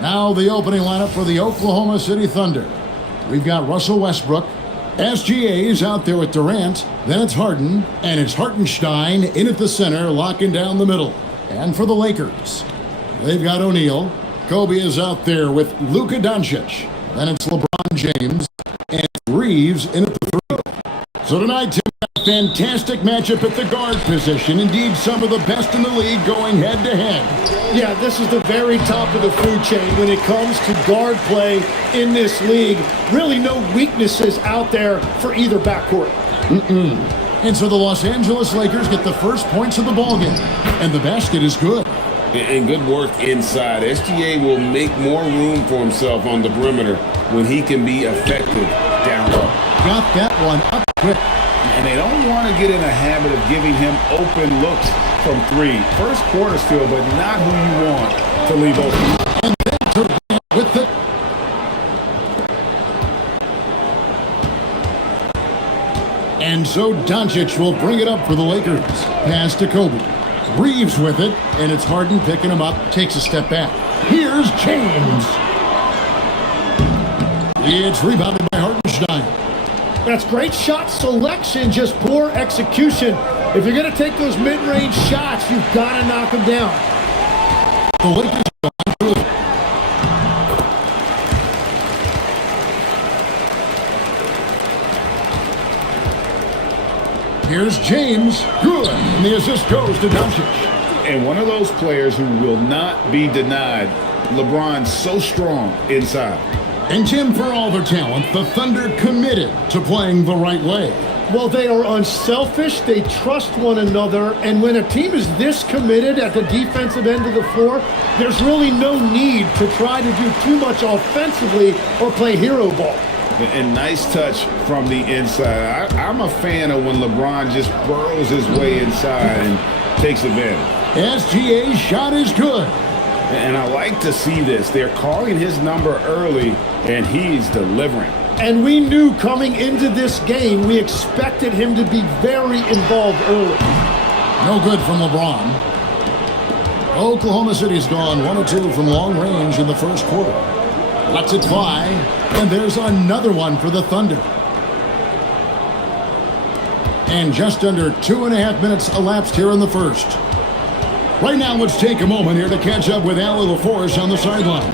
Now the opening lineup for the Oklahoma City Thunder. We've got Russell Westbrook. SGA is out there with Durant. Then it's Harden. And it's Hartenstein in at the center, locking down the middle. And for the Lakers, they've got O'Neal. Kobe is out there with Luka Doncic. Then it's LeBron James. And Reeves in at the three. So tonight, Tim, a fantastic matchup at the guard position. Indeed, some of the best in the league going head-to-head. Yeah, this is the very top of the food chain when it comes to guard play in this league. Really no weaknesses out there for either backcourt. And so the Los Angeles Lakers get the first points of the ballgame. And the basket is good. And good work inside. SGA will make more room for himself on the perimeter when he can be effective down low. Got that one up quick. And they don't want to get in a habit of giving him open looks from three. First quarter still, but not who you want to leave open. And then Durant with it. And so Doncic will bring it up for the Lakers. Pass to Kobe. Reeves with it, and it's Harden picking him up, takes a step back. Here's James. It's rebounded by Hartenstein. That's great shot selection, just poor execution. If you're going to take those mid-range shots, you've got to knock them down. The Lakers go on through it. Here's James. Good. And the assist goes to Doncic. And one of those players who will not be denied. LeBron's so strong inside. And Tim, for all their talent, the Thunder committed to playing the right way. Well, they are unselfish. They trust one another. And when a team is this committed at the defensive end of the floor, there's really no need to try to do too much offensively or play hero ball. And nice touch from the inside. I'm a fan of when LeBron just burrows his way inside and takes advantage. SGA's shot is good. And I like to see this. They're calling his number early, and he's delivering. And we knew coming into this game, we expected him to be very involved early. No good from LeBron. Oklahoma City's gone 1 of 2 from long range in the first quarter. Lets it fly, and there's another one for the Thunder. And just under 2.5 minutes elapsed here in the first. Right now, let's take a moment here to catch up with Allie LaForce on the sidelines.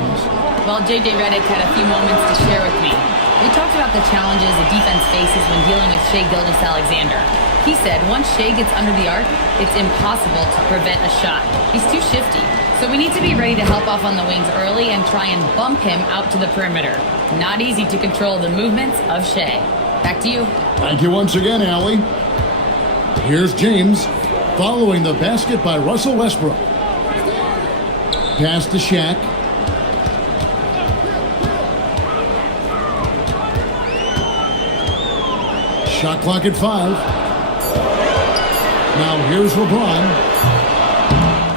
Well, J.J. Redick had a few moments to share with me. We talked about the challenges the defense faces when dealing with Shai Gilgeous-Alexander. He said once Shai gets under the arc, it's impossible to prevent a shot. He's too shifty. So we need to be ready to help off on the wings early and try and bump him out to the perimeter. Not easy to control the movements of Shai. Back to you. Thank you once again, Allie. Here's James. Following the basket by Russell Westbrook. Pass to Shaq. Shot clock at 5. Now here's LeBron.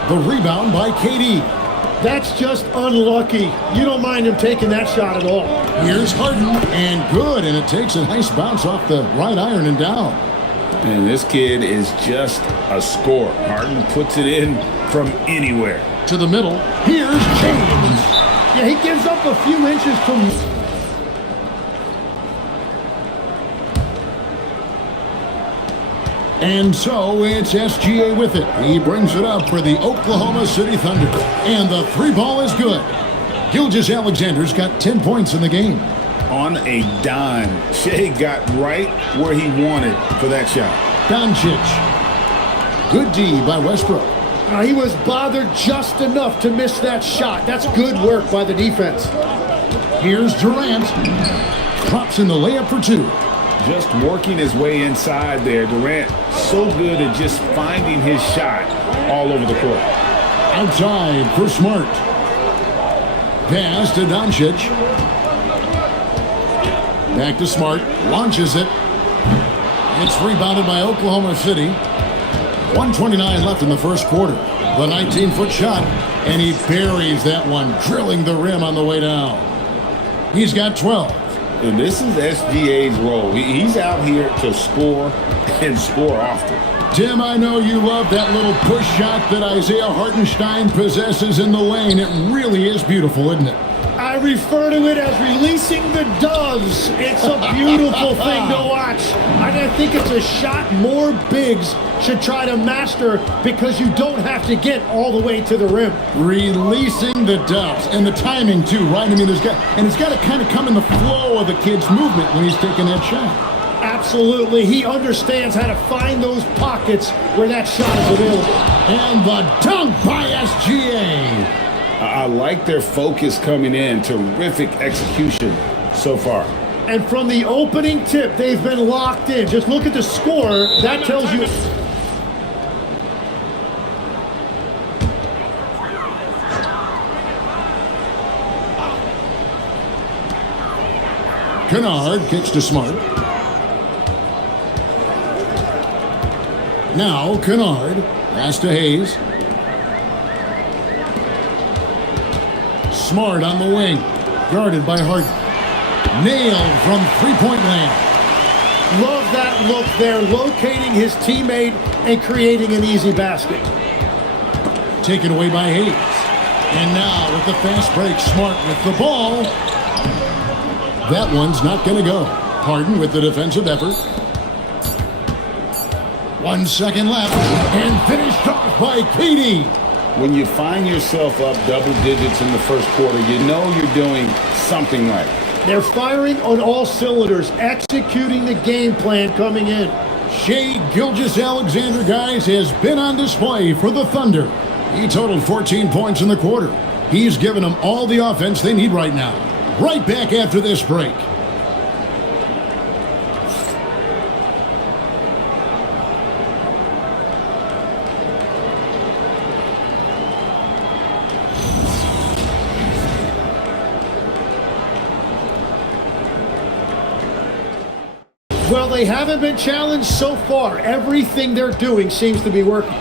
The rebound by KD. That's just unlucky. You don't mind him taking that shot at all. Here's Harden, and good, and it takes a nice bounce off the right iron and down. And this kid is just a scorer. Harden puts it in from anywhere. To the middle. Here's James. Yeah, he gives up a few inches from... And so it's SGA with it. He brings it up for the Oklahoma City Thunder. And the three ball is good. Gilgeous-Alexander's got 10 points in the game. On a dime. Shai got right where he wanted for that shot. Doncic. Good D by Westbrook. He was bothered just enough to miss that shot. That's good work by the defense. Here's Durant. Drops in the layup for 2. Just working his way inside there. Durant so good at just finding his shot all over the court. Outside for Smart. Pass to Doncic. Back to Smart. Launches it. It's rebounded by Oklahoma City. 1:29 left in the first quarter. The 19-foot shot. And he buries that one, drilling the rim on the way down. He's got 12. And this is SGA's role. He's out here to score and score often. Tim, I know you love that little push shot that Isaiah Hartenstein possesses in the lane. It really is beautiful, isn't it? I refer to it as releasing the doves. It's a beautiful thing to watch. I think it's a shot more bigs should try to master because you don't have to get all the way to the rim. Releasing the doves. And the timing, too, right? I mean, it's got to kind of come in the flow of the kid's movement when he's taking that shot. Absolutely. He understands how to find those pockets where that shot is available. And the dunk by SGA. I like their focus coming in. Terrific execution so far. And from the opening tip, they've been locked in. Just look at the score. That tells you. Kennard kicks to Smart. Now Kennard. Pass to Hayes. Smart on the wing. Guarded by Harden. Nailed from three-point land. Love that look there, locating his teammate and creating an easy basket. Taken away by Hayes. And now with the fast break, Smart with the ball. That one's not going to go. Harden with the defensive effort. 1 second left. And finished off by KD. When you find yourself up double digits in the first quarter, you know you're doing something right. They're firing on all cylinders, executing the game plan coming in. Shai Gilgeous-Alexander, guys, has been on display for the Thunder. He totaled 14 points in the quarter. He's given them all the offense they need right now. Right back after this break. Well, they haven't been challenged so far. Everything they're doing seems to be working.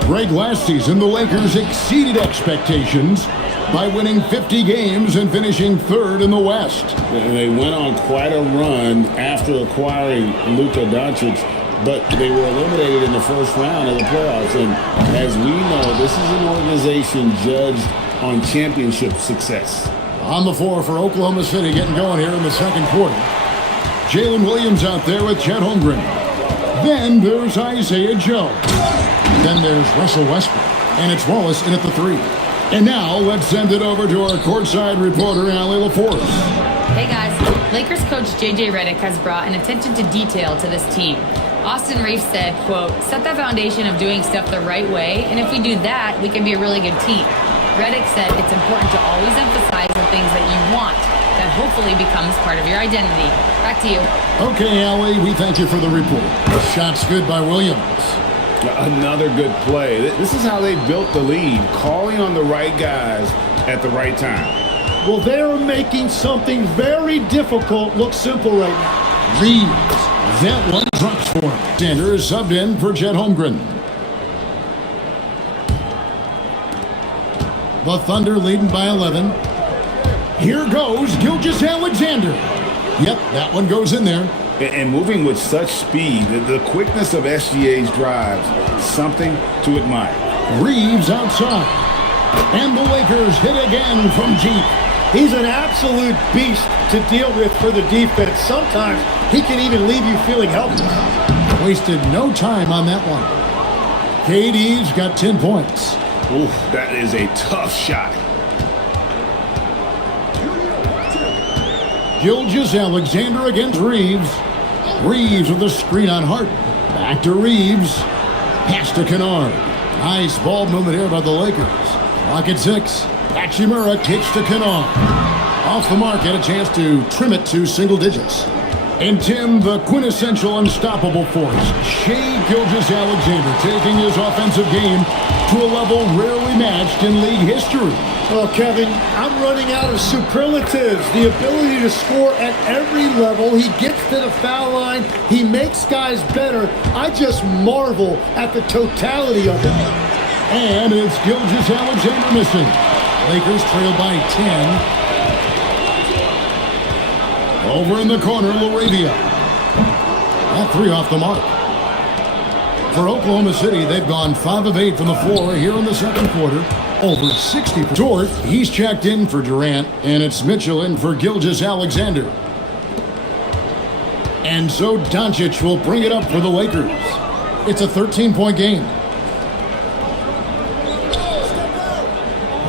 Greg, last season, the Lakers exceeded expectations by winning 50 games and finishing third in the West. They went on quite a run after acquiring Luka Doncic, but they were eliminated in the first round of the playoffs. And as we know, this is an organization judged on championship success. On the floor for Oklahoma City, getting going here in the second quarter. Jalen Williams out there with Chet Holmgren. Then there's Isaiah Joe. Then there's Russell Westbrook. And it's Wallace in at the three. And now let's send it over to our courtside reporter, Allie LaForce. Hey guys, Lakers coach JJ Redick has brought an attention to detail to this team. Austin Reeves said, quote, set the foundation of doing stuff the right way, and if we do that, we can be a really good team. Redick said it's important to always emphasize the things that you want. That hopefully becomes part of your identity. Back to you. Okay, Allie, we thank you for the report. The shot's good by Williams. Another good play. This is how they built the lead, calling on the right guys at the right time. Well, they're making something very difficult look simple right now. Reeves. That one drops for him. Sander is subbed in for Chet Holmgren. The Thunder leading by 11. Here goes Gilgeous-Alexander. Yep, that one goes in there. And moving with such speed, the quickness of SGA's drives, something to admire. Reeves outside. And the Lakers hit again from deep. He's an absolute beast to deal with for the defense. Sometimes he can even leave you feeling helpless. Wasted no time on that one. KD's got 10 points. Oof, that is a tough shot. Gilgeous-Alexander against Reeves. Reeves with a screen on Harden. Back to Reeves. Pass to Kennard. Nice ball movement here by the Lakers. Clock at 6. Hachimura kicks to Kennard. Off the mark, had a chance to trim it to single digits. And Tim, the quintessential unstoppable force, Shai Gilgeous-Alexander, taking his offensive game to a level rarely matched in league history. Oh, Kevin, I'm running out of superlatives. The ability to score at every level. He gets to the foul line. He makes guys better. I just marvel at the totality of it. And it's Gilgeous-Alexander missing. Lakers trail by 10. Over in the corner, LaRavia. That three off the mark. For Oklahoma City, they've gone 5 of 8 from the floor here in the second quarter. Over 60%. Dort, he's checked in for Durant, and it's Mitchell in for Gilgeous-Alexander. And so Doncic will bring it up for the Lakers. It's a 13-point game.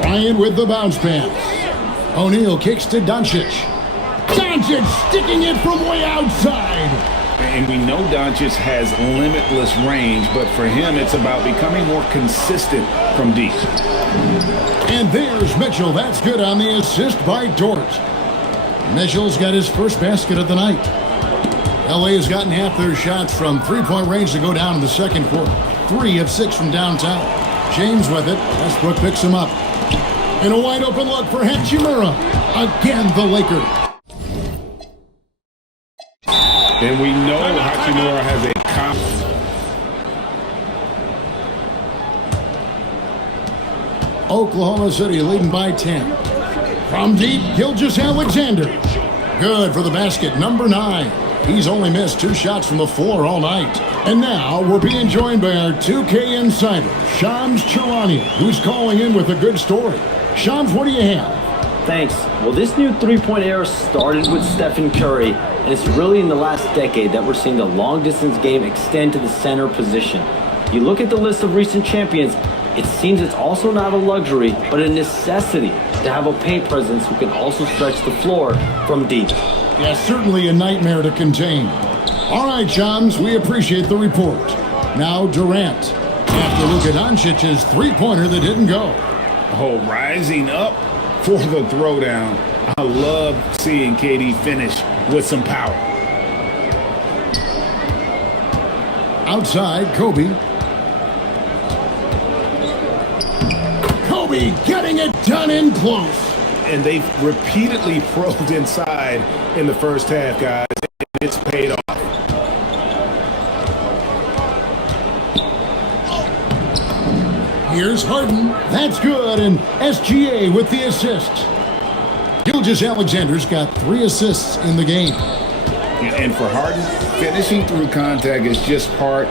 Bryant with the bounce pass. O'Neal kicks to Doncic. Doncic sticking it from way outside. And we know Doncic has limitless range, but for him, it's about becoming more consistent from deep. And there's Mitchell. That's good on the assist by Dort. Mitchell's got his first basket of the night. LA has gotten half their shots from three-point range to go down in the second quarter. 3 of 6 from downtown. James with it. Westbrook picks him up. And a wide open look for Hachimura. Again, the Lakers. And we know Hachimura has a Oklahoma City leading by 10. From deep, Gilgeous-Alexander. Good for the basket, number 9. He's only missed 2 shots from the floor all night. And now we're being joined by our 2K insider, Shams Charania, who's calling in with a good story. Shams, what do you have? Thanks. Well, this new three-point era started with Stephen Curry, and it's really in the last decade that we're seeing the long-distance game extend to the center position. You look at the list of recent champions, it seems it's also not a luxury, but a necessity to have a paint presence who can also stretch the floor from deep. Yeah, certainly a nightmare to contain. All right, Shams, we appreciate the report. Now Durant, after Luka Doncic's three-pointer that didn't go. Oh, rising up for the throwdown. I love seeing KD finish with some power. Outside, Kobe. Kobe getting it done in close. And they've repeatedly probed inside in the first half, guys. And it's paid off. Here's Harden. That's good. And SGA with the assist. Gilgeous-Alexander's got 3 assists in the game. And for Harden, finishing through contact is just part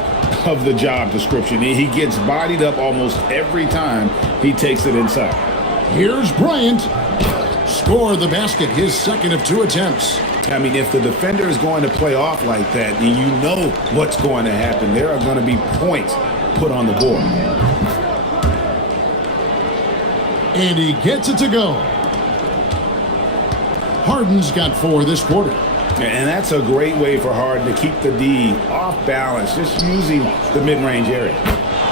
of the job description. He gets bodied up almost every time he takes it inside. Here's Bryant. Score the basket, his second of 2 attempts. I mean, if the defender is going to play off like that, then you know what's going to happen. There are going to be points put on the board. And he gets it to go. Harden's got 4 this quarter. And that's a great way for Harden to keep the D off balance, just using the mid-range area.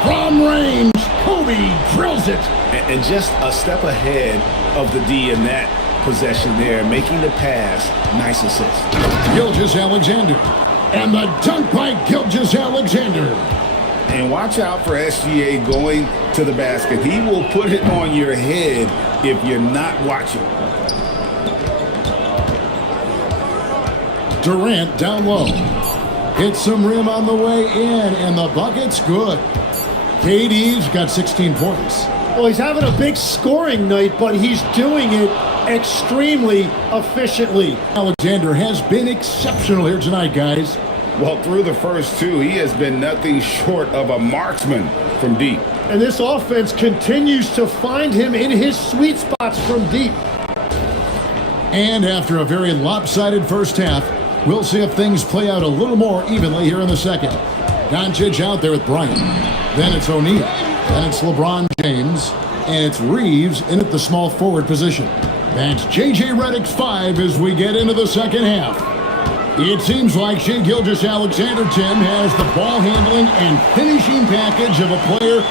From range, Kobe drills it. And just a step ahead of the D in that possession there, making the pass. Nice assist. Gilgeous-Alexander. And the dunk by Gilgeous-Alexander. And watch out for SGA going to the basket. He will put it on your head if you're not watching. Durant down low. Hits some rim on the way in, and the bucket's good. KD's got 16 points. Well, he's having a big scoring night, but he's doing it extremely efficiently. Alexander has been exceptional here tonight, guys. Well, through the first 2, he has been nothing short of a marksman from deep. And this offense continues to find him in his sweet spots from deep. And after a very lopsided first half, we'll see if things play out a little more evenly here in the second. Doncic out there with Bryant. Then it's O'Neal. Then it's LeBron James. And it's Reeves in at the small forward position. That's J.J. Redick's 5 as we get into the second half. It seems like Shai Gilgeous-Alexander, Tim, has the ball handling and finishing package of a player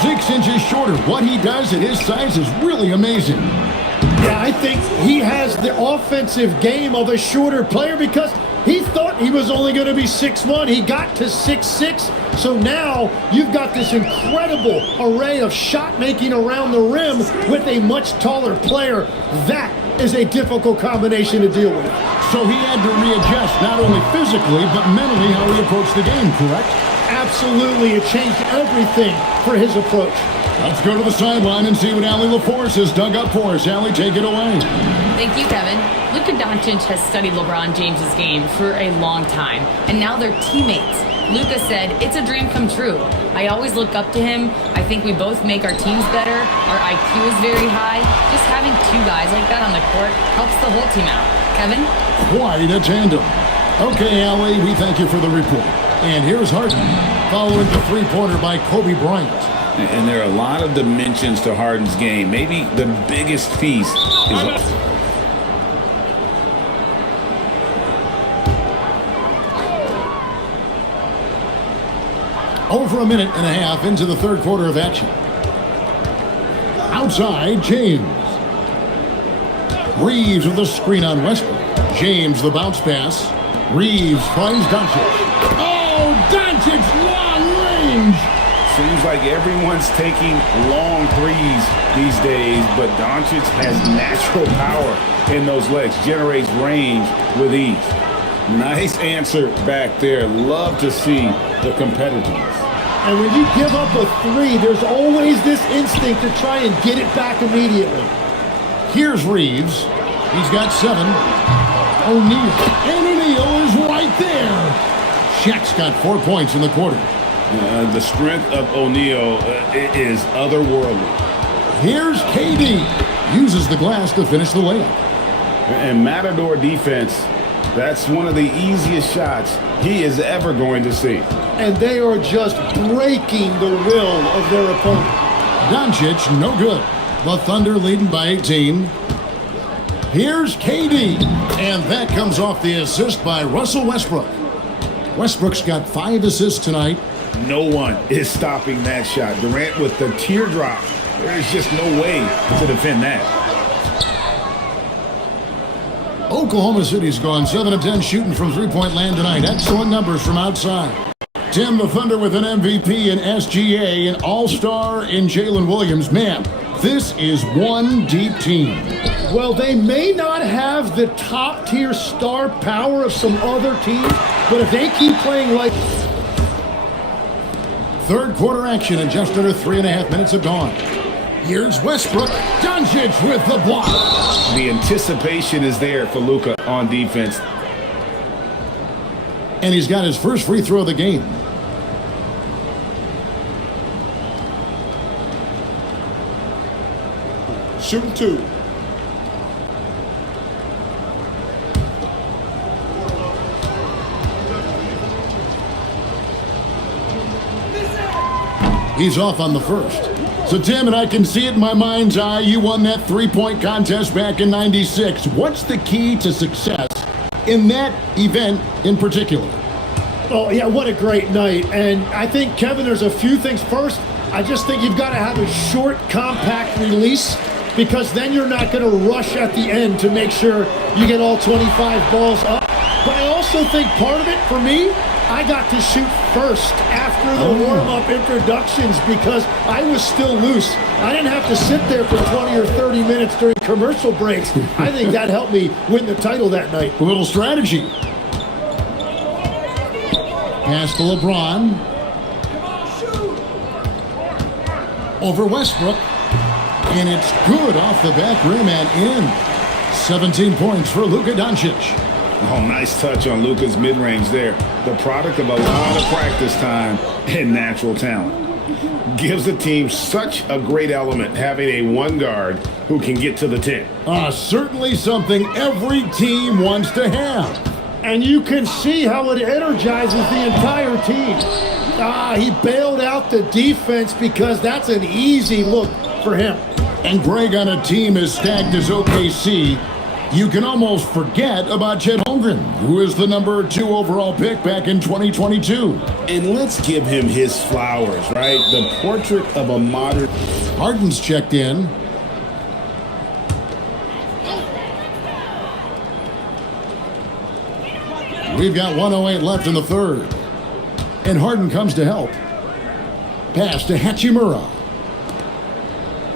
6 inches shorter. What he does at his size is really amazing. Yeah, I think he has the offensive game of a shorter player because he thought he was only going to be 6'1". He got to 6'6". So now you've got this incredible array of shot making around the rim with a much taller player. That is a difficult combination to deal with. So he had to readjust not only physically but mentally how he approached the game, correct? Absolutely. It changed everything for his approach. Let's go to the sideline and see what Allie LaForce has dug up for us. Allie, take it away. Thank you, Kevin. Luka Doncic has studied LeBron James's game for a long time, and now they're teammates. Luka said, "It's a dream come true. I always look up to him. I think we both make our teams better. Our IQ is very high. Just having two guys like that on the court helps the whole team out." Kevin? Quite a tandem. Okay, Allie, we thank you for the report. And here's Harden, following the three-pointer by Kobe Bryant. And there are a lot of dimensions to Harden's game. Maybe the biggest piece is... Over a minute and a half into the third quarter of action. Outside, James. Reeves with the screen on Westbrook. James the bounce pass. Reeves finds Doncic. Oh, Doncic, long range! Seems like everyone's taking long threes these days, but Doncic has natural power in those legs, generates range with ease. Nice answer back there. Love to see the competitiveness. And when you give up a three, there's always this instinct to try and get it back immediately. Here's Reeves. He's got 7. O'Neal. And O'Neal is right there. Shaq's got 4 points in the quarter. The strength of O'Neal is otherworldly. Here's KD. Uses the glass to finish the layup. And Matador defense, that's one of the easiest shots he is ever going to see. And they are just breaking the will of their opponent. Doncic, no good. The Thunder leading by 18. Here's KD. And that comes off the assist by Russell Westbrook. Westbrook's got 5 assists tonight. No one is stopping that shot. Durant with the teardrop. There's just no way to defend that. Oklahoma City's gone 7 of 10 shooting from three-point land tonight. Excellent numbers from outside. Tim, the Thunder with an MVP in SGA, an all-star in Jalen Williams. Man, this is one deep team. Well, they may not have the top-tier star power of some other teams, but if they keep playing like... Third quarter action in just under 3.5 minutes have gone. Here's Westbrook. Doncic with the block. The anticipation is there for Luka on defense. And he's got his first free throw of the game. Shooting 2. He's off on the first. So, Tim, and I can see it in my mind's eye, you won that three-point contest back in '96. What's the key to success in that event in particular? Oh, yeah, what a great night. And I think, Kevin, there's a few things. First, I just think you've got to have a short, compact release, because then you're not going to rush at the end to make sure you get all 25 balls up. But I also think part of it, for me, I got to shoot first after the warm-up introductions because I was still loose. I didn't have to sit there for 20 or 30 minutes during commercial breaks. I think that helped me win the title that night. A little strategy. Pass to LeBron. Over Westbrook. And it's good off the back rim and in. 17 points for Luka Doncic. Oh, nice touch on Luka's mid-range there. The product of a lot of practice time and natural talent. Gives the team such a great element having a one guard who can get to the 10. Certainly something every team wants to have. And you can see how it energizes the entire team. He bailed out the defense because that's an easy look for him. And Greg, on a team as stacked as OKC, you can almost forget about Chet Holmgren, who is the number 2 overall pick back in 2022. And let's give him his flowers, right? The portrait of a modern... Harden's checked in. We've got 1:08 left in the third. And Harden comes to help. Pass to Hachimura.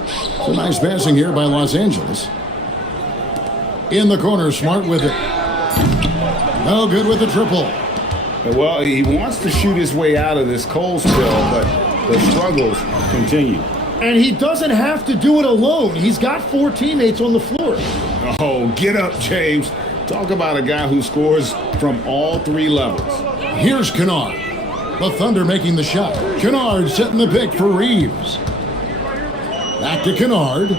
It's a nice passing here by Los Angeles. In the corner, Smart with it. No good with the triple. Well, he wants to shoot his way out of this cold spell, but the struggles continue. And he doesn't have to do it alone. He's got 4 teammates on the floor. Oh, get up, James. Talk about a guy who scores from all 3 levels. Here's Kennard. The Thunder making the shot. Kennard setting the pick for Reeves. Back to Kennard.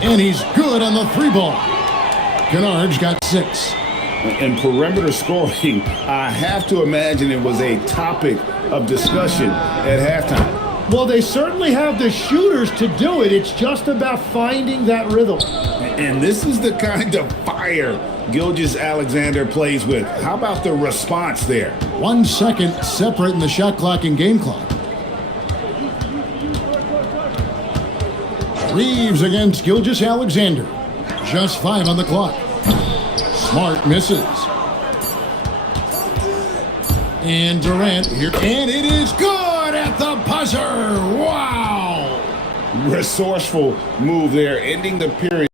And he's good on the three ball. Kennard's got 6. And perimeter scoring, I have to imagine it was a topic of discussion at halftime. Well, they certainly have the shooters to do it. It's just about finding that rhythm. And this is the kind of fire Gilgeous-Alexander plays with. How about the response there? 1 second separating the shot clock and game clock. Reeves against Gilgeous-Alexander. Just 5 on the clock. Smart misses. And Durant here. And it is good at the buzzer. Wow. Resourceful move there, ending the period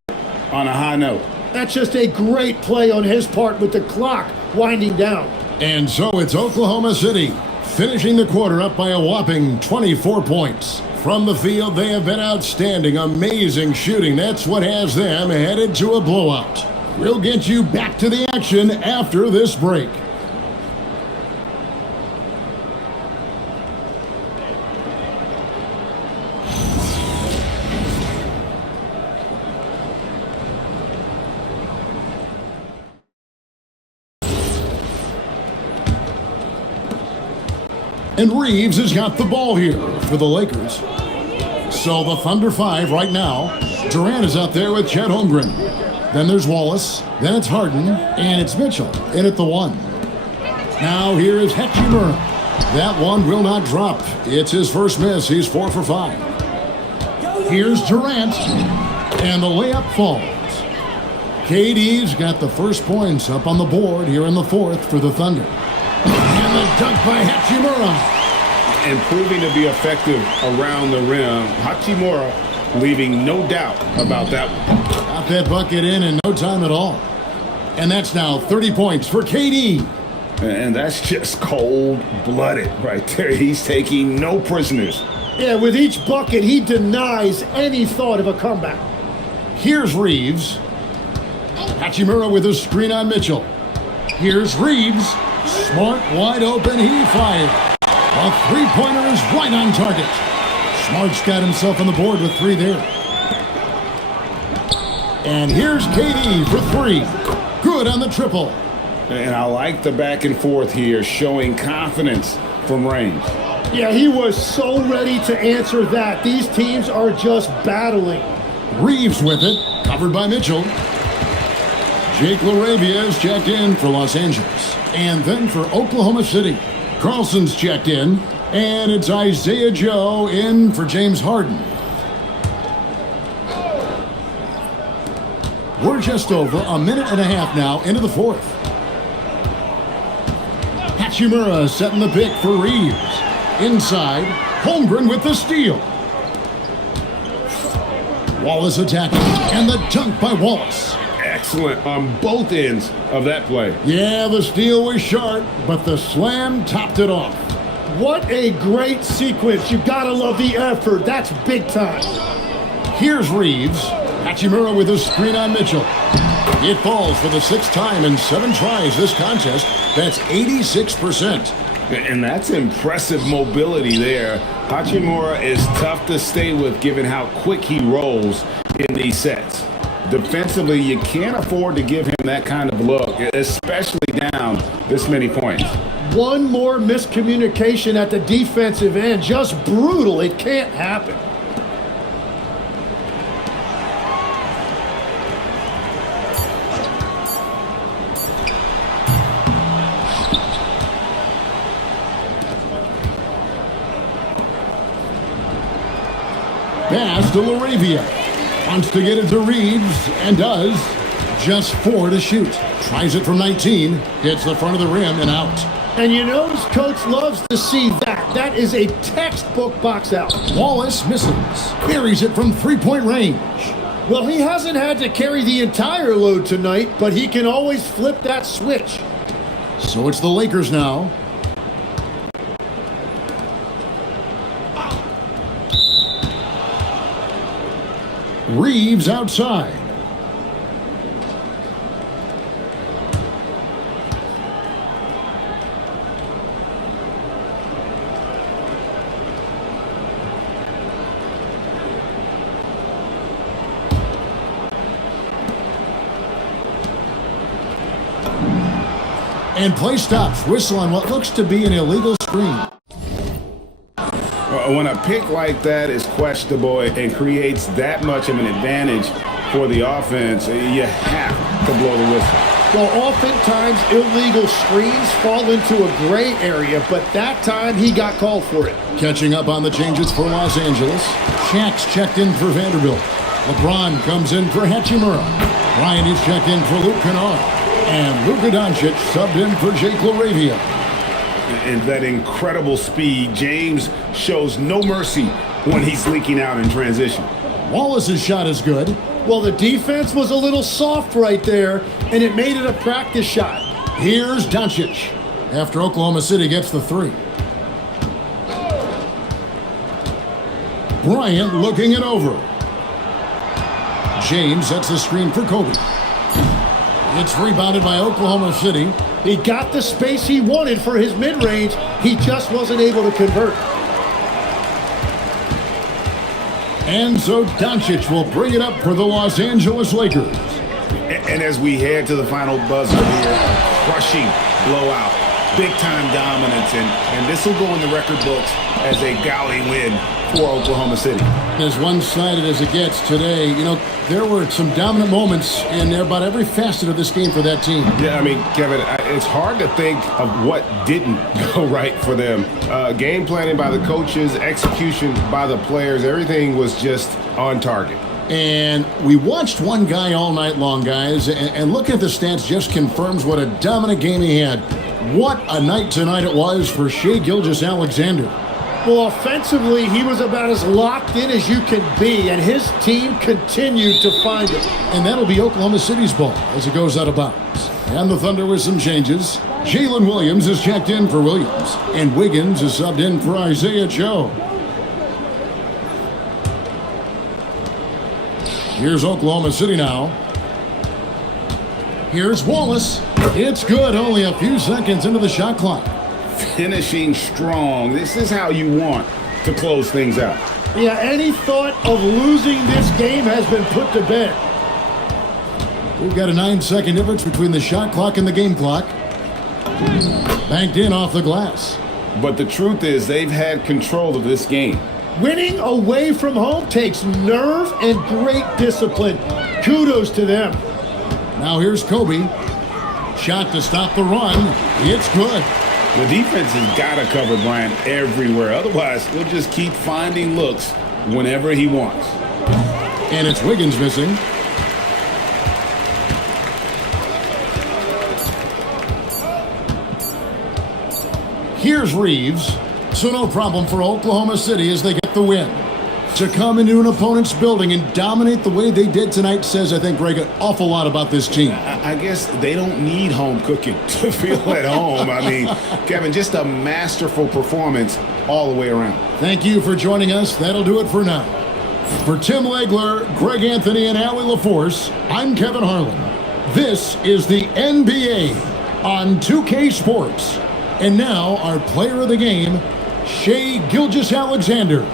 on a high note. That's just a great play on his part with the clock winding down. And so it's Oklahoma City finishing the quarter up by a whopping 24 points. From the field, they have been outstanding, amazing shooting. That's what has them headed to a blowout. We'll get you back to the action after this break. And Reeves has got the ball here for the Lakers. So the Thunder 5 right now. Durant is out there with Chet Holmgren. Then there's Wallace. Then it's Harden. And it's Mitchell in at the 1. Now here is Hachimura. That one will not drop. It's his first miss. He's 4 for 5. Here's Durant. And the layup falls. KD's got the first points up on the board here in the 4th for the Thunder. And the dunk by Hachimura. And proving to be effective around the rim. Hachimura leaving no doubt about that one. Got that bucket in no time at all. And that's now 30 points for KD. And that's just cold-blooded right there. He's taking no prisoners. Yeah, with each bucket, he denies any thought of a comeback. Here's Reeves. Hachimura with a screen on Mitchell. Here's Reeves. Smart, wide open, he fired. A three-pointer is right on target. Smart's got himself on the board with 3 there. And here's KD for 3. Good on the triple. And I like the back and forth here, showing confidence from range. Yeah, he was so ready to answer that. These teams are just battling. Reeves with it, covered by Mitchell. Jake LaRavia is checked in for Los Angeles. And then for Oklahoma City, Carlson's checked in. And it's Isaiah Joe in for James Harden. We're just over a minute and a half now into the 4th. Hachimura setting the pick for Reeves. Inside, Holmgren with the steal. Wallace attacking, and the dunk by Wallace. Excellent on both ends of that play. Yeah, the steal was sharp, but the slam topped it off. What a great sequence. You gotta love the effort. That's big time. Here's Reeves. Hachimura with a screen on Mitchell. It falls for the 6th time in 7 tries this contest. That's 86%. And that's impressive mobility there. Hachimura is tough to stay with given how quick he rolls in these sets. Defensively, you can't afford to give him that kind of look, especially down this many points. One more miscommunication at the defensive end. Just brutal. It can't happen. Pass to LaRavia. Wants to get it to Reeves, and does. Just 4 to shoot. Tries it from 19. Hits the front of the rim and out. And you know, his coach loves to see that. That is a textbook box out. Wallace misses. Buries it from 3-point range. Well, he hasn't had to carry the entire load tonight, but he can always flip that switch. So it's the Lakers now. Reeves outside. And play stops. Whistle on what looks to be an illegal screen. When a pick like that is questionable and creates that much of an advantage for the offense, you have to blow the whistle. Well, oftentimes illegal screens fall into a gray area, but that time he got called for it. Catching up on the changes for Los Angeles. Shaq's checked in for Vanderbilt. LeBron comes in for Hachimura. Bryant is checked in for Luke Kennard. And Luka Doncic subbed in for Jake LaRavia. And that incredible speed, James shows no mercy when he's leaking out in transition. Wallace's shot is good. Well, the defense was a little soft right there, and it made it a practice shot. Here's Doncic after Oklahoma City gets the three. Bryant looking it over. James sets the screen for Kobe. It's rebounded by Oklahoma City. He got the space he wanted for his mid-range. He just wasn't able to convert. And so Doncic will bring it up for the Los Angeles Lakers. And as we head to the final buzzer here, crushing blowout, big-time dominance, and this will go in the record books as a gaudy win for Oklahoma City. As one-sided as it gets today, you know, there were some dominant moments in about every facet of this game for that team. Yeah, I mean, Kevin, it's hard to think of what didn't go right for them. Game planning by the coaches, execution by the players, everything was just on target. And we watched one guy all night long, guys, and looking at the stats just confirms what a dominant game he had. What a night tonight it was for Shai Gilgeous-Alexander. Well, offensively, he was about as locked in as you can be, and his team continued to find it. And that'll be Oklahoma City's ball as it goes out of bounds. And the Thunder with some changes. Jalen Williams is checked in for Williams, and Wiggins is subbed in for Isaiah Joe. Here's Oklahoma City now. Here's Wallace. It's good, only a few seconds into the shot clock. Finishing strong. This is how you want to close things out. Yeah, any thought of losing this game has been put to bed. We've got a 9-second difference between the shot clock and the game clock. Banked in off the glass. But the truth is they've had control of this game. Winning away from home takes nerve and great discipline. Kudos to them. Now here's Kobe. Shot to stop the run. It's good. The defense has got to cover Bryant everywhere. Otherwise, he'll just keep finding looks whenever he wants. And it's Wiggins missing. Here's Reeves. So no problem for Oklahoma City as they get the win. To come into an opponent's building and dominate the way they did tonight says, I think, Greg, an awful lot about this team. I guess they don't need home cooking to feel at home. I mean, Kevin, just a masterful performance all the way around. Thank you for joining us. That'll do it for now. For Tim Legler, Greg Anthony, and Allie LaForce, I'm Kevin Harlan. This is the NBA on 2K Sports. And now, our player of the game, Shai Gilgeous-Alexander.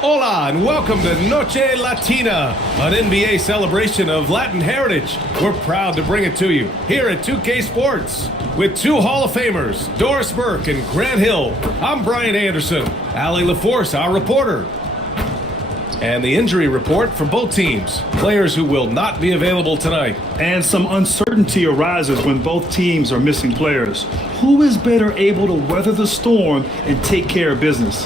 Hola and welcome to Noche Latina, an NBA celebration of Latin heritage. We're proud to bring it to you here at 2K Sports. With two Hall of Famers, Doris Burke and Grant Hill, I'm Brian Anderson, Allie LaForce, our reporter. And the injury report for both teams, players who will not be available tonight. And some uncertainty arises when both teams are missing players. Who is better able to weather the storm and take care of business?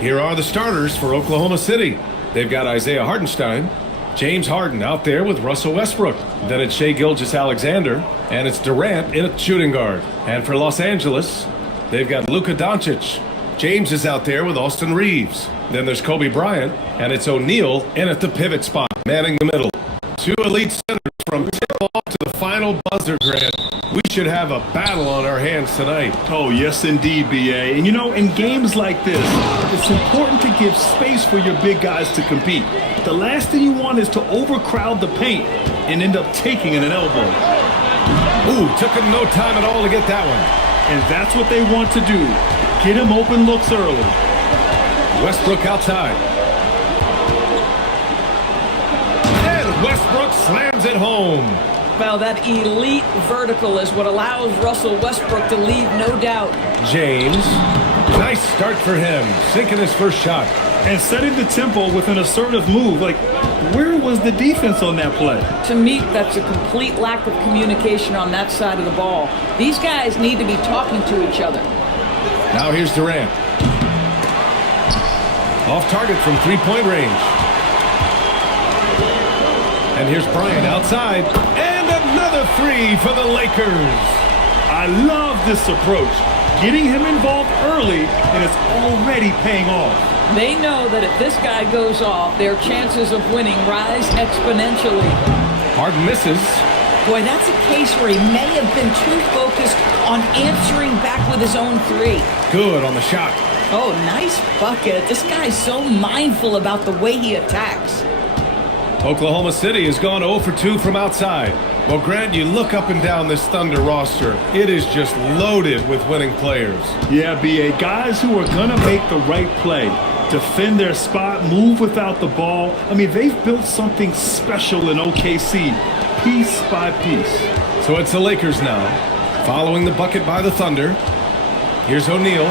Here are the starters for Oklahoma City. They've got Isaiah Hartenstein, James Harden out there with Russell Westbrook. Then it's Shai Gilgeous-Alexander, and it's Durant in at shooting guard. And for Los Angeles, they've got Luka Doncic. James is out there with Austin Reeves. Then there's Kobe Bryant, and it's O'Neal in at the pivot spot, manning the middle. Two elite centers from tip-off to the final. final buzzer, Grant. We should have a battle on our hands tonight. Oh, yes, indeed, BA. And you know, in games like this, it's important to give space for your big guys to compete. The last thing you want is to overcrowd the paint and end up taking an elbow. Ooh, took him no time at all to get that one. And that's what they want to do. Get him open looks early. Westbrook outside. And Westbrook slams it home. Well, that elite vertical is what allows Russell Westbrook to leave no doubt. James. Nice start for him. Sinking his first shot. And setting the tempo with an assertive move. Like, where was the defense on that play? To me, that's a complete lack of communication on that side of the ball. These guys need to be talking to each other. Now here's Durant. Off target from three-point range. And here's Bryant outside. And another three for the Lakers. I love this approach. Getting him involved early, and it's already paying off. They know that if this guy goes off, their chances of winning rise exponentially. Harden misses. Boy, that's a case where he may have been too focused on answering back with his own three. Good on the shot. Oh, nice bucket. This guy's so mindful about the way he attacks. Oklahoma City has gone 0 for 2 from outside. Well, Grant, you look up and down this Thunder roster. It is just loaded with winning players. Yeah, BA, guys who are going to make the right play, defend their spot, move without the ball. I mean, they've built something special in OKC, piece by piece. So it's the Lakers now, following the bucket by the Thunder. Here's O'Neal.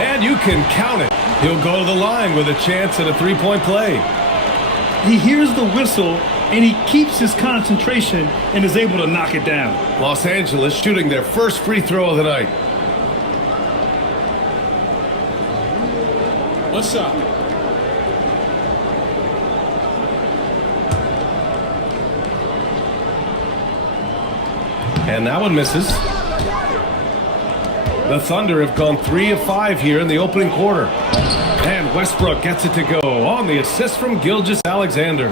And you can count it. He'll go to the line with a chance at a three-point play. He hears the whistle, and he keeps his concentration and is able to knock it down. Los Angeles shooting their first free throw of the night. What's up? And that one misses. The Thunder have gone 3 of 5 here in the opening quarter. And Westbrook gets it to go on the assist from Gilgeous-Alexander.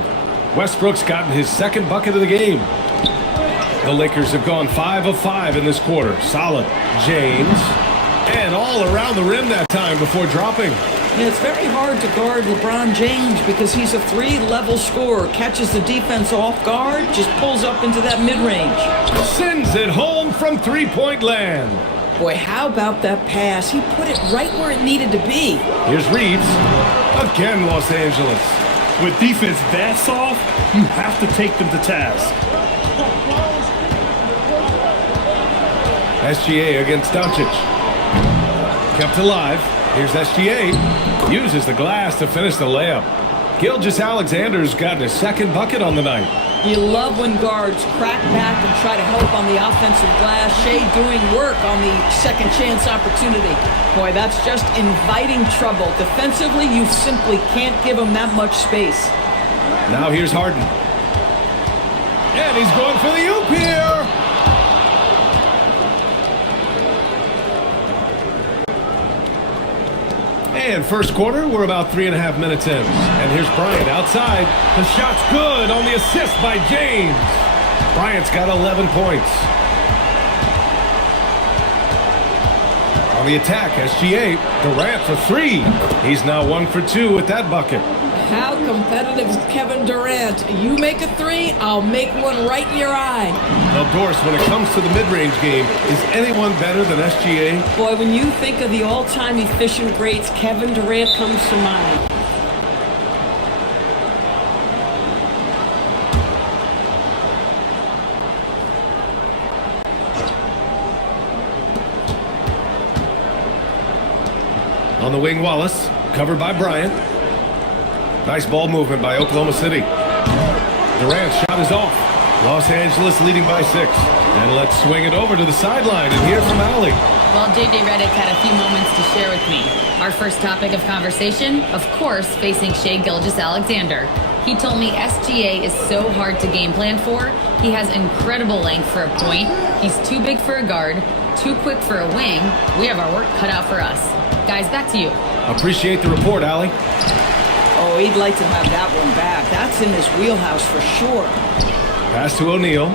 Westbrook's gotten his second bucket of the game. The Lakers have gone 5 of 5 in this quarter. Solid. James. And all around the rim that time before dropping. Yeah, it's very hard to guard LeBron James because he's a three-level scorer. Catches the defense off guard, just pulls up into that mid-range. Sends it home from three-point land. Boy, how about that pass? He put it right where it needed to be. Here's Reeves. Again, Los Angeles. With defense that soft, you have to take them to task. SGA against Doncic. Kept alive. Here's SGA. Uses the glass to finish the layup. Gilgeous-Alexander's gotten his second bucket on the night. You love when guards crack back and try to help on the offensive glass. Shea doing work on the second chance opportunity. Boy, that's just inviting trouble. Defensively, you simply can't give him that much space. Now here's Harden. And he's going for the oop here. And first quarter, we're about 3.5 minutes in. And here's Bryant outside. The shot's good on the assist by James. Bryant's got 11 points. On the attack, SGA. Durant for 3. He's now 1 for 2 with that bucket. How competitive is Kevin Durant? You make a 3, I'll make one right in your eye. Now, Doris, when it comes to the mid-range game, is anyone better than SGA? Boy, when you think of the all-time efficient greats, Kevin Durant comes to mind. On the wing, Wallace, covered by Bryant. Nice ball movement by Oklahoma City. Durant's shot is off. Los Angeles leading by 6. And let's swing it over to the sideline and hear from Allie. Well, JJ Redick had a few moments to share with me. Our first topic of conversation, of course, facing Shea Gilgeous-Alexander. He told me SGA is so hard to game plan for. He has incredible length for a point. He's too big for a guard, too quick for a wing. We have our work cut out for us. Guys, back to you. Appreciate the report, Allie. Oh, he'd like to have that one back. That's in his wheelhouse for sure. Pass to O'Neal.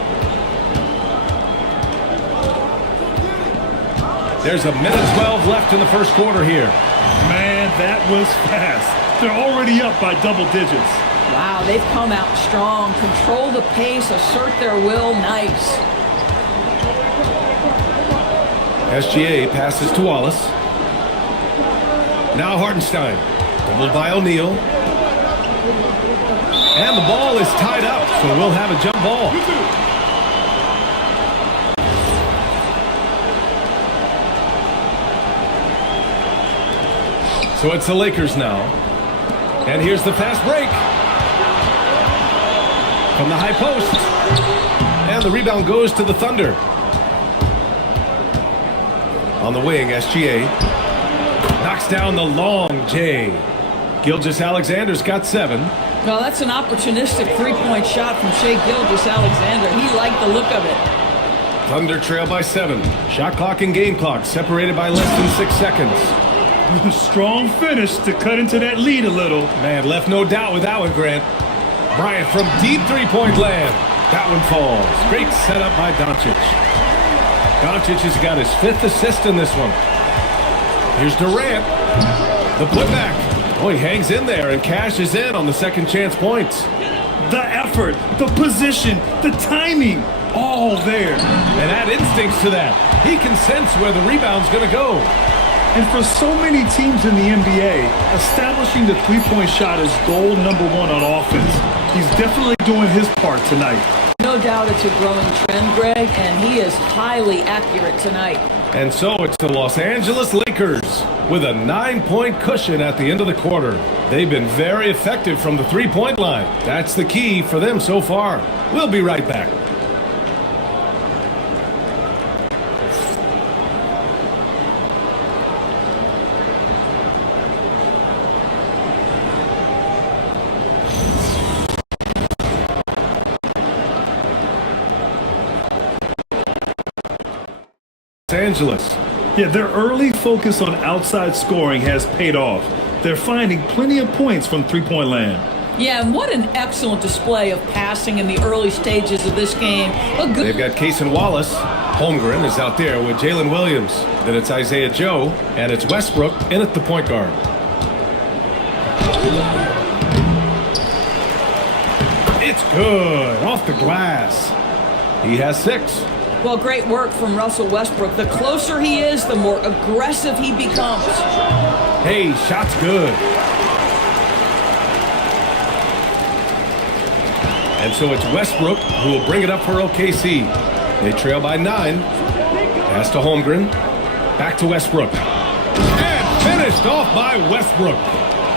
There's a minute 12 left in the first quarter here. Man, that was fast. They're already up by double digits. Wow, they've come out strong. Control the pace, assert their will. Nice. SGA passes to Wallace. Now Hartenstein. Doubled by O'Neal. And the ball is tied up, so we'll have a jump ball. So it's the Lakers now. And here's the fast break. From the high post. And the rebound goes to the Thunder. On the wing, SGA. Knocks down the long J. Gilgeous-Alexander's got 7. Well, that's an opportunistic three-point shot from Shai Gilgeous-Alexander. He liked the look of it. Thunder trail by 7. Shot clock and game clock separated by less than 6 seconds. Strong finish to cut into that lead a little. Man, left no doubt with that one, Grant. Bryant from deep three-point land. That one falls. Great setup by Doncic. Doncic has got his 5th assist in this one. Here's Durant. The putback. Oh, he hangs in there and cashes in on the second chance points. The effort, the position, the timing, all there. And add instincts to that. He can sense where the rebound's going to go. And for so many teams in the NBA, establishing the three-point shot is goal number 1 on offense. He's definitely doing his part tonight. No doubt it's a growing trend, Greg, and he is highly accurate tonight. And so it's the Los Angeles Lakers with a 9-point cushion at the end of the quarter. They've been very effective from the three-point line. That's the key for them so far. We'll be right back. Angeles. Yeah, their early focus on outside scoring has paid off. They're finding plenty of points from three-point land. Yeah, and what an excellent display of passing in the early stages of this game. They've got Cason Wallace. Holmgren is out there with Jalen Williams. Then it's Isaiah Joe, and it's Westbrook in at the point guard. It's good. Off the glass. He has 6. Well, great work from Russell Westbrook. The closer he is, the more aggressive he becomes. Hey, shot's good. And so it's Westbrook who will bring it up for OKC. They trail by 9. Pass to Holmgren. Back to Westbrook. And finished off by Westbrook.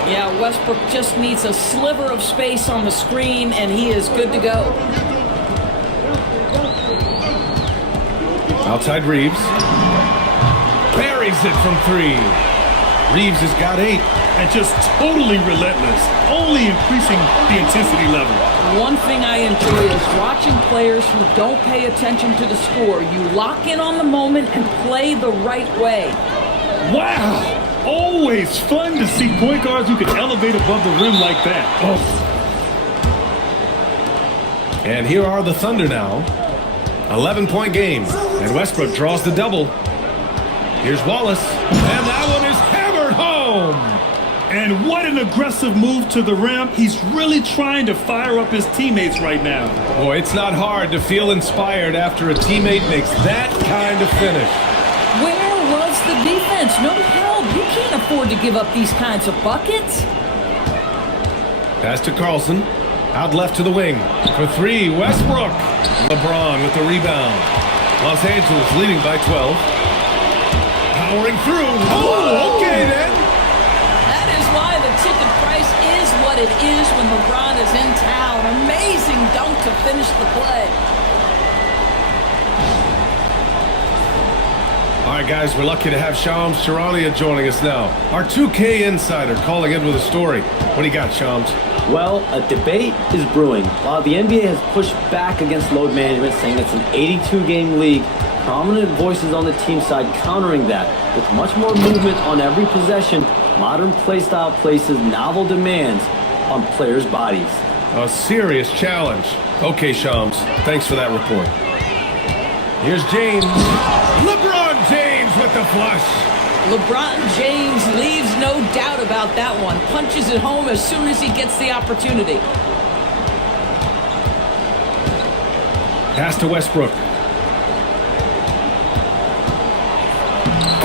Yeah, Westbrook just needs a sliver of space on the screen, and he is good to go. Outside Reeves. Buries it from 3. Reeves has got 8. And just totally relentless, only increasing the intensity level. One thing I enjoy is watching players who don't pay attention to the score. You lock in on the moment and play the right way. Wow! Always fun to see point guards who can elevate above the rim like that. Oh. And here are the Thunder now. 11-point game. And Westbrook draws the double. Here's Wallace. And that one is hammered home. And what an aggressive move to the rim. He's really trying to fire up his teammates right now. Boy, it's not hard to feel inspired after a teammate makes that kind of finish. Where was the defense? No help. You can't afford to give up these kinds of buckets. Pass to Carlson. Out left to the wing. For 3, Westbrook. LeBron with the rebound. Los Angeles leading by 12. Powering through. Oh, okay then. That is why the ticket price is what it is when LeBron is in town. Amazing dunk to finish the play. All right, guys, we're lucky to have Shams Charania joining us now. Our 2K insider calling in with a story. What do you got, Shams? Well, a debate is brewing. While the NBA has pushed back against load management, saying it's an 82-game league, prominent voices on the team side countering that. With much more movement on every possession, modern play style places novel demands on players' bodies. A serious challenge. Okay, Shams, thanks for that report. Here's James. LeBron James with with the flush. LeBron James leaves no doubt about that one. Punches it home as soon as he gets the opportunity. Pass to Westbrook.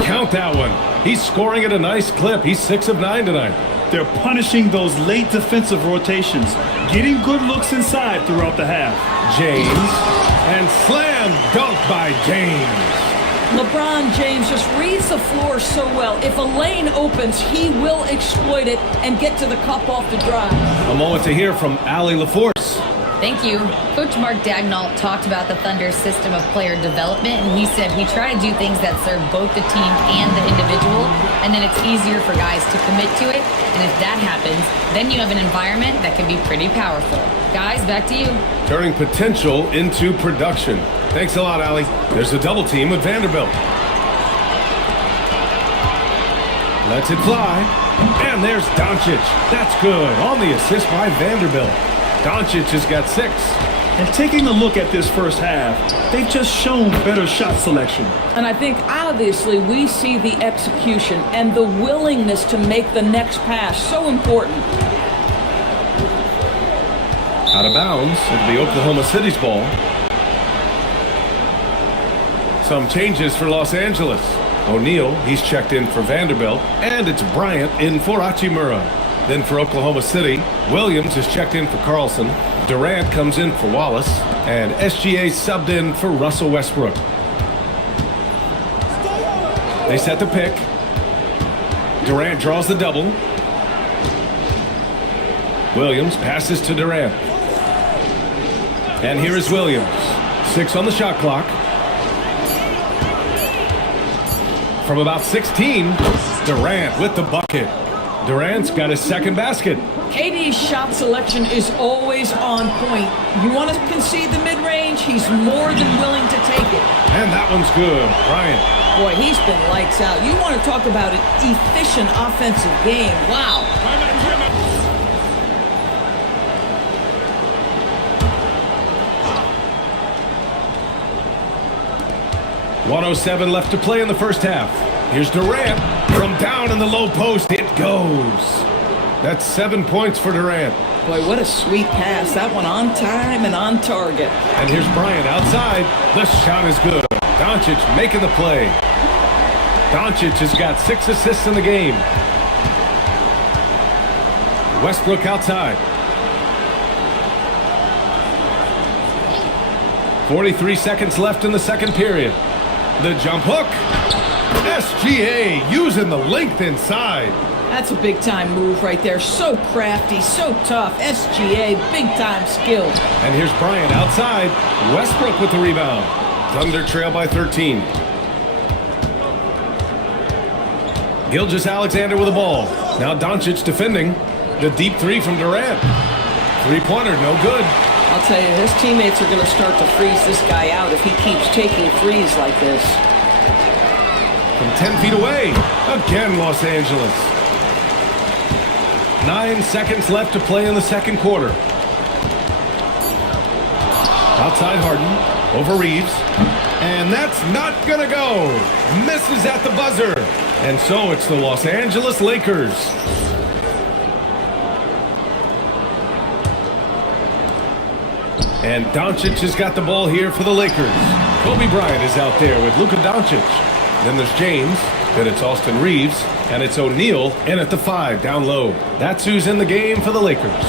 Count that one. He's scoring at a nice clip. He's 6 of 9 tonight. They're punishing those late defensive rotations, getting good looks inside throughout the half. James. And slam dunk by James. LeBron James just reads the floor so well. If a lane opens, he will exploit it and get to the cup off the drive. A moment to hear from Allie LaForce. Thank you. Coach Mark Dagnall talked about the Thunder's system of player development, and he said we try to do things that serve both the team and the individual, and then it's easier for guys to commit to it. And if that happens, then you have an environment that can be pretty powerful. Guys, back to you. Turning potential into production. Thanks a lot, Allie. There's a double team with Vanderbilt. Lets it fly. And there's Doncic. That's good. On the assist by Vanderbilt. Doncic has got 6. And taking a look at this first half, they've just shown better shot selection. And I think obviously we see the execution and the willingness to make the next pass so important. Out of bounds. It'll be Oklahoma City's ball. Some changes for Los Angeles. O'Neal, he's checked in for Vanderbilt. And it's Bryant in for Hachimura. Then for Oklahoma City, Williams is checked in for Carlson. Durant comes in for Wallace. And SGA subbed in for Russell Westbrook. They set the pick. Durant draws the double. Williams passes to Durant. And here is Williams. 6 on the shot clock. From about 16, Durant with the bucket. Durant's got his second basket. KD's shot selection is always on point. You want to concede the mid-range, he's more than willing to take it. And that one's good. Bryant. Boy, he's been lights out. You want to talk about an efficient offensive game. Wow. 1:07 left to play in the first half. Here's Durant from down in the low post. It goes. That's 7 points for Durant. Boy, what a sweet pass. That one on time and on target. And here's Bryant outside. The shot is good. Doncic making the play. Doncic has got 6 assists in the game. Westbrook outside. 43 seconds left in the second period. The jump hook. SGA using the length inside. That's a big-time move right there. So crafty, so tough. SGA, big-time skill. And here's Bryant outside. Westbrook with the rebound. Thunder trail by 13. Gilgeous-Alexander with the ball. Now Doncic defending. The deep 3 from Durant. Three-pointer, no good. I'll tell you, his teammates are going to start to freeze this guy out if he keeps taking threes like this. From 10 feet away. Again, Los Angeles. 9 seconds left to play in the second quarter. Outside Harden. Over Reeves. And that's not going to go. Misses at the buzzer. And so it's the Los Angeles Lakers. And Doncic has got the ball here for the Lakers. Kobe Bryant is out there with Luka Doncic. Then there's James. Then it's Austin Reeves. And it's O'Neal in at the 5 down low. That's who's in the game for the Lakers.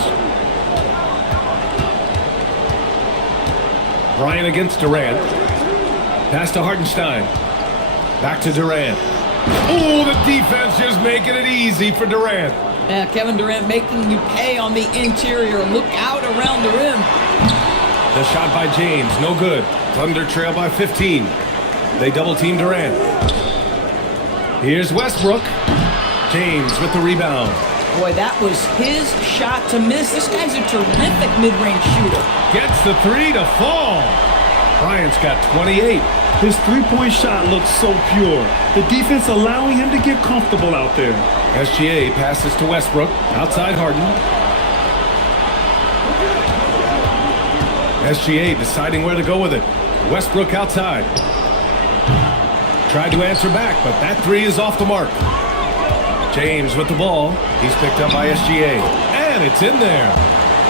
Bryant against Durant. Pass to Hartenstein. Back to Durant. Oh, the defense just making it easy for Durant. Yeah, Kevin Durant making you pay on the interior. Look out around the rim. The shot by James, no good. Thunder trail by 15. They double team Durant. Here's Westbrook. James with the rebound. Boy, that was his shot to miss. This guy's a terrific mid-range shooter. Gets the 3 to fall. Bryant's got 28. His three-point shot looks so pure. The defense allowing him to get comfortable out there. SGA passes to Westbrook. Outside Harden. SGA deciding where to go with it. Westbrook outside. Tried to answer back, but that three is off the mark. James with the ball. He's picked up by SGA. And it's in there.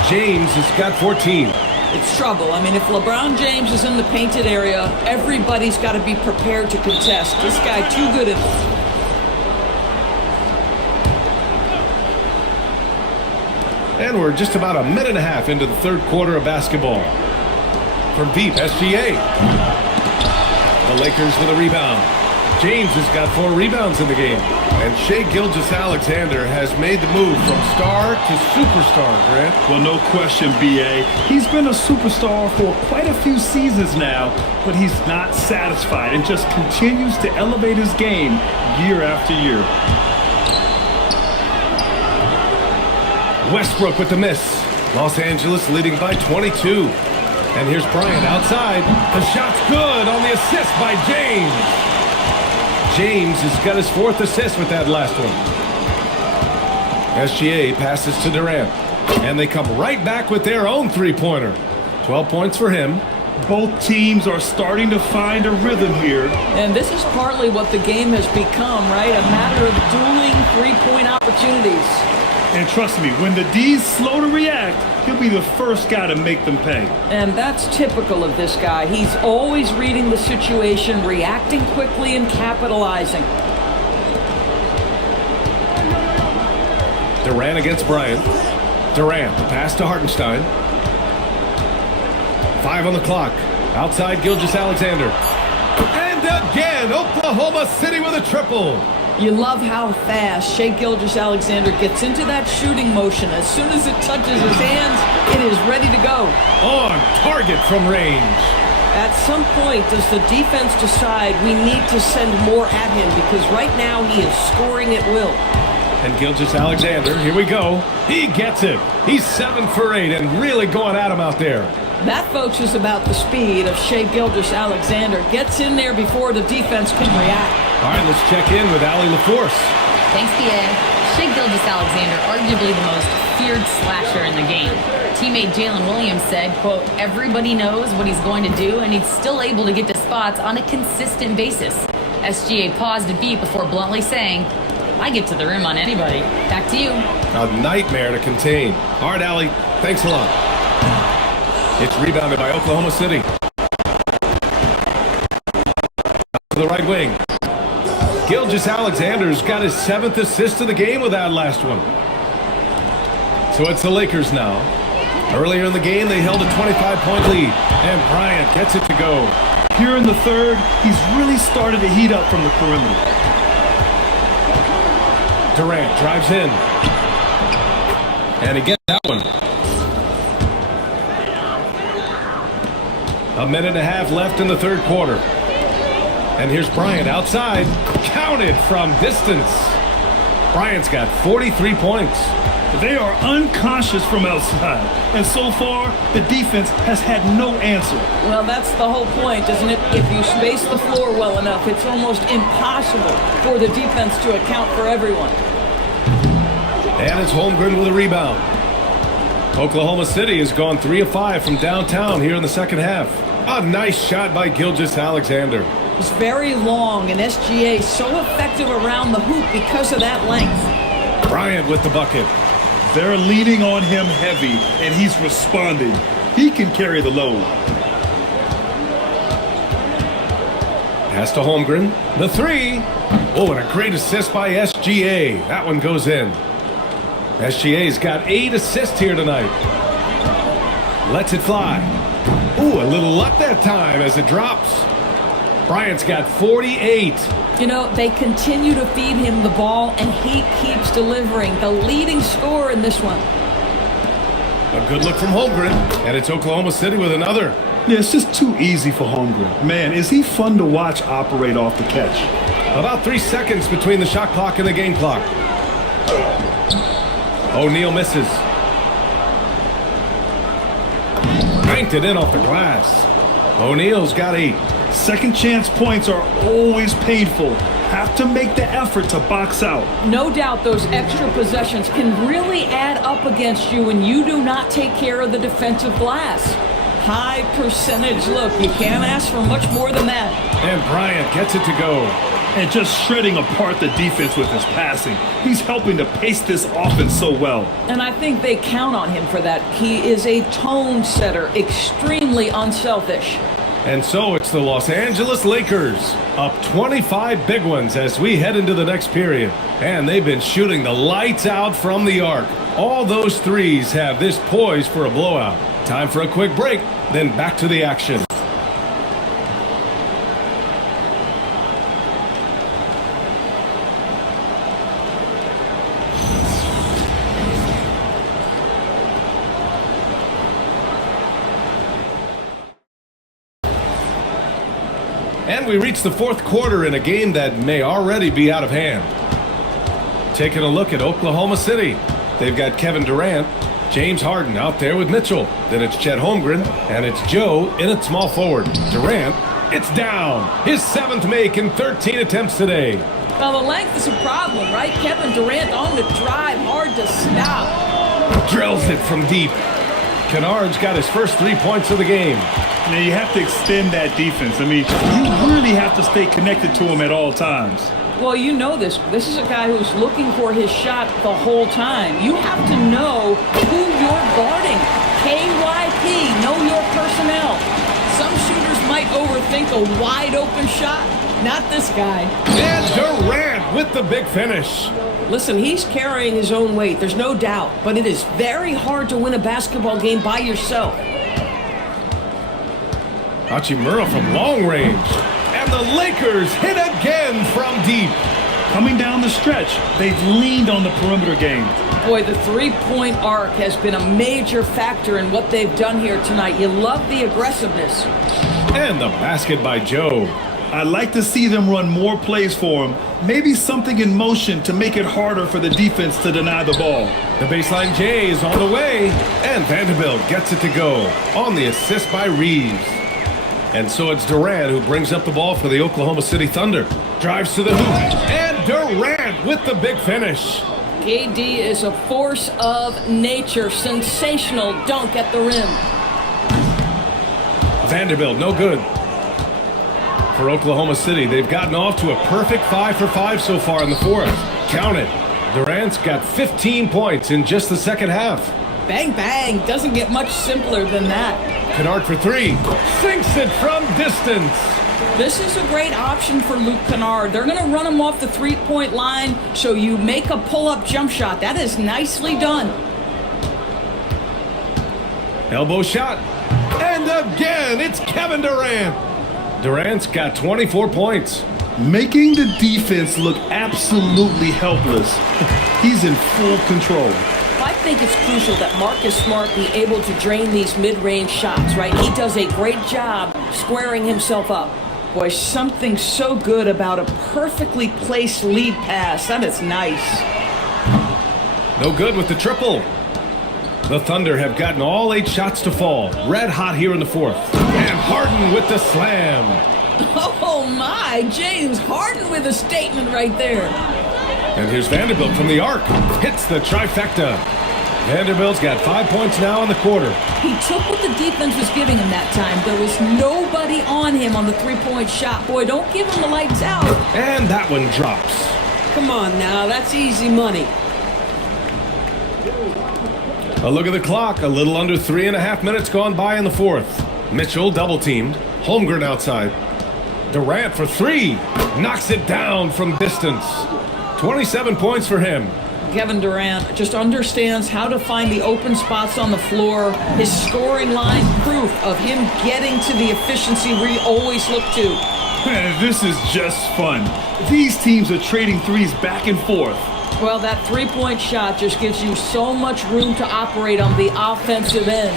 James has got 14. It's trouble. I mean, if LeBron James is in the painted area, everybody's got to be prepared to contest. This guy too good at it. And we're just about a minute and a half into the third quarter of basketball. From deep, SGA. The Lakers with a rebound. James has got 4 rebounds in the game. And Shai Gilgeous-Alexander has made the move from star to superstar, Grant. Well, no question, B.A. He's been a superstar for quite a few seasons now, but he's not satisfied and just continues to elevate his game year after year. Westbrook with the miss. Los Angeles leading by 22. And here's Bryant outside. The shot's good on the assist by James. James has got his 4th assist with that last one. SGA passes to Durant. And they come right back with their own three-pointer. 12 points for him. Both teams are starting to find a rhythm here. And this is partly what the game has become, right? A matter of dueling three-point opportunities. And trust me, when the D's slow to react, he'll be the first guy to make them pay. And that's typical of this guy. He's always reading the situation, reacting quickly and capitalizing. Durant against Bryant. Durant, the pass to Hartenstein. 5 on the clock. Outside Gilgeous-Alexander. And again, Oklahoma City with a triple. You love how fast Shai Gilgeous-Alexander gets into that shooting motion. As soon as it touches his hands, it is ready to go. On target from range. At some point, does the defense decide we need to send more at him? Because right now he is scoring at will. And Gilgeous-Alexander, here we go. He gets it. He's 7 for 8 and really going at him out there. That, folks, is about the speed of Shai Gilgeous-Alexander. Gets in there before the defense can react. All right, let's check in with Allie LaForce. Thanks, PA. Shai Gilgeous-Alexander, arguably the most feared slasher in the game. Teammate Jalen Williams said, quote, everybody knows what he's going to do, and he's still able to get to spots on a consistent basis. SGA paused a beat before bluntly saying, I get to the rim on anybody. Back to you. A nightmare to contain. All right, Allie, thanks a lot. It's rebounded by Oklahoma City. To the right wing. Gilgeous-Alexander's got his 7th assist of the game with that last one. So it's the Lakers now. Earlier in the game, they held a 25-point lead. And Bryant gets it to go. Here in the third, he's really started to heat up from the perimeter. Durant drives in. And he gets that one. A minute and a half left in the third quarter. And here's Bryant outside. Counted from distance. Bryant's got 43 points. They are unconscious from outside. And so far, the defense has had no answer. Well, that's the whole point, isn't it? If you space the floor well enough, it's almost impossible for the defense to account for everyone. And it's Holmgren with a rebound. Oklahoma City has gone 3 of 5 from downtown here in the second half. A nice shot by Gilgeous-Alexander. It's very long, and SGA so effective around the hoop because of that length. Bryant with the bucket. They're leaning on him heavy, and he's responding. He can carry the load. Pass to Holmgren. The 3. Oh, and a great assist by SGA. That one goes in. SGA's got 8 assists here tonight. Lets it fly. Ooh, a little luck that time as it drops. Bryant's got 48. You know, they continue to feed him the ball, and he keeps delivering. The leading scorer in this one. A good look from Holmgren, and it's Oklahoma City with another. Yeah, it's just too easy for Holmgren. Man, is he fun to watch operate off the catch. About 3 seconds between the shot clock and the game clock. O'Neal misses. Banked it in off the glass. O'Neal's got 8. Second chance points are always painful. Have to make the effort to box out. No doubt those extra possessions can really add up against you when you do not take care of the defensive glass. high percentage look. You can't ask for much more than that. And Bryant gets it to go. And just shredding apart the defense with his passing. He's helping to pace this offense so well. And I think they count on him for that. He is a tone setter, extremely unselfish. And so it's the Los Angeles Lakers up 25 big ones as we head into the next period. And they've been shooting the lights out from the arc. All those threes have this poised for a blowout. Time for a quick break, then back to the action. And we reach the fourth quarter in a game that may already be out of hand. Taking a look at Oklahoma City. They've got Kevin Durant, James Harden out there with Mitchell. Then it's Chet Holmgren, and it's Joe in at small forward. Durant, it's down. His 7th make in 13 attempts today. Well, the length is a problem, right? Kevin Durant on the drive, hard to stop. Drills it from deep. Kennard's got his first 3 points of the game. Now you have to extend that defense. I mean, you really have to stay connected to him at all times. Well, you know this. This is a guy who's looking for his shot the whole time. You have to know who you're guarding. KYP, know your personnel. Some shooters might overthink a wide open shot. Not this guy. And Durant with the big finish. Listen, he's carrying his own weight, there's no doubt. But it is very hard to win a basketball game by yourself. Hachimura from long range. And the Lakers hit again from deep. Coming down the stretch, they've leaned on the perimeter game. Boy, the three-point arc has been a major factor in what they've done here tonight. You love the aggressiveness. And the basket by Joe. I'd like to see them run more plays for him. Maybe something in motion to make it harder for the defense to deny the ball. The baseline J is on the way. And Vanderbilt gets it to go on the assist by Reeves. And so it's Durant who brings up the ball for the Oklahoma City Thunder. Drives to the hoop. And Durant with the big finish. KD is a force of nature. Sensational dunk at the rim. Vanderbilt, no good. For Oklahoma City, they've gotten off to a perfect 5 for 5 so far in the fourth. Count it. Durant's got 15 points in just the second half. Bang, bang. Doesn't get much simpler than that. Kennard for three. Sinks it from distance. This is a great option for Luke Kennard. They're going to run him off the three-point line, so you make a pull-up jump shot. That is nicely done. Elbow shot. And again, it's Kevin Durant. Durant's got 24 points. Making the defense look absolutely helpless. He's in full control. I think it's crucial that Marcus Smart be able to drain these mid-range shots, right? He does a great job squaring himself up. Boy, something so good about a perfectly placed lead pass. That is nice. No good with the triple. The Thunder have gotten all 8 shots to fall. Red hot here in the fourth. And Harden with the slam. Oh my, James Harden with a statement right there. And here's Vanderbilt from the arc. Hits the trifecta. Vanderbilt's got 5 points now in the quarter. He took what the defense was giving him that time. There was nobody on him on the three-point shot. Boy, don't give him the lights out. And that one drops. Come on now, that's easy money. A look at the clock. A little under 3.5 minutes gone by in the fourth. Mitchell double-teamed. Holmgren outside. Durant for three. Knocks it down from distance. 27 points for him. Kevin Durant just understands how to find the open spots on the floor. His scoring line, proof of him getting to the efficiency we always look to. Man, this is just fun. These teams are trading threes back and forth. Well, that three-point shot just gives you so much room to operate on the offensive end.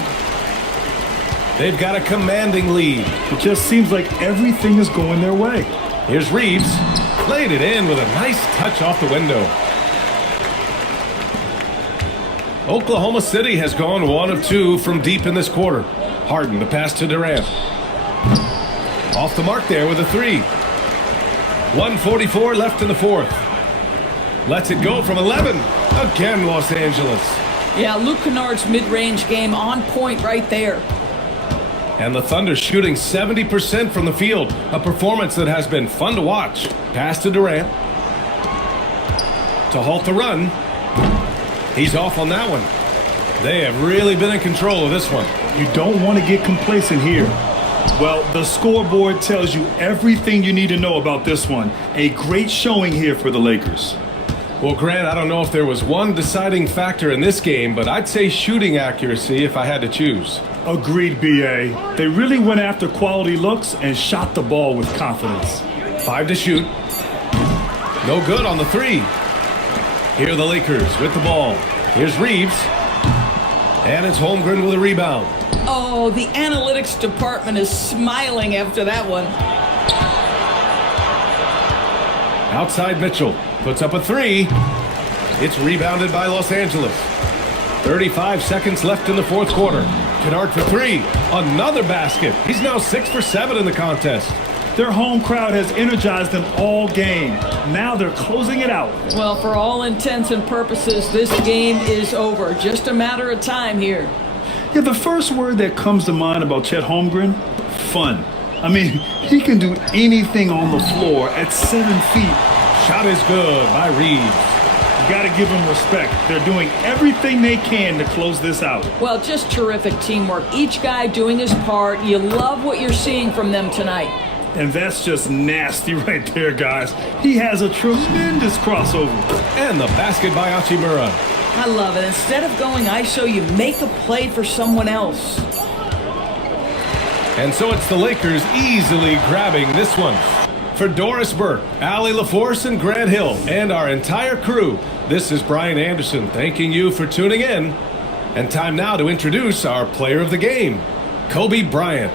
They've got a commanding lead. It just seems like everything is going their way. Here's Reeves. Laid it in with a nice touch off the window. Oklahoma City has gone 1 of 2 from deep in this quarter. Harden, the pass to Durant. Off the mark there with a three. 1:44 left in the fourth. Lets it go from 11. Again, Los Angeles. Yeah, Luke Kennard's mid-range game on point right there. And the Thunder shooting 70% from the field, a performance that has been fun to watch. Pass to Durant. To halt the run. He's off on that one. They have really been in control of this one. You don't want to get complacent here. Well, the scoreboard tells you everything you need to know about this one. A great showing here for the Lakers. Well, Grant, I don't know if there was one deciding factor in this game, but I'd say shooting accuracy if I had to choose. Agreed, B.A. They really went after quality looks and shot the ball with confidence. 5 to shoot. No good on the 3. Here are the Lakers with the ball. Here's Reeves. And it's Holmgren with a rebound. Oh, the analytics department is smiling after that one. Outside Mitchell. Puts up a 3. It's rebounded by Los Angeles. 35 seconds left in the fourth quarter. Kennard for 3. Another basket. He's now 6 for 7 in the contest. Their home crowd has energized them all game. Now they're closing it out. Well, for all intents and purposes, this game is over. Just a matter of time here. Yeah, the first word that comes to mind about Chet Holmgren, fun. I mean, he can do anything on the floor at 7 feet. Shot is good by Reeves. You got to give them respect. They're doing everything they can to close this out. Well, just terrific teamwork. Each guy doing his part. You love what you're seeing from them tonight. And that's just nasty right there, guys. He has a tremendous crossover. And the basket by Hachimura. I love it. Instead of going ISO, you make a play for someone else. And so it's the Lakers easily grabbing this one. For Doris Burke, Allie LaForce, and Grant Hill, and our entire crew, this is Brian Anderson thanking you for tuning in. And time now to introduce our player of the game, Kobe Bryant.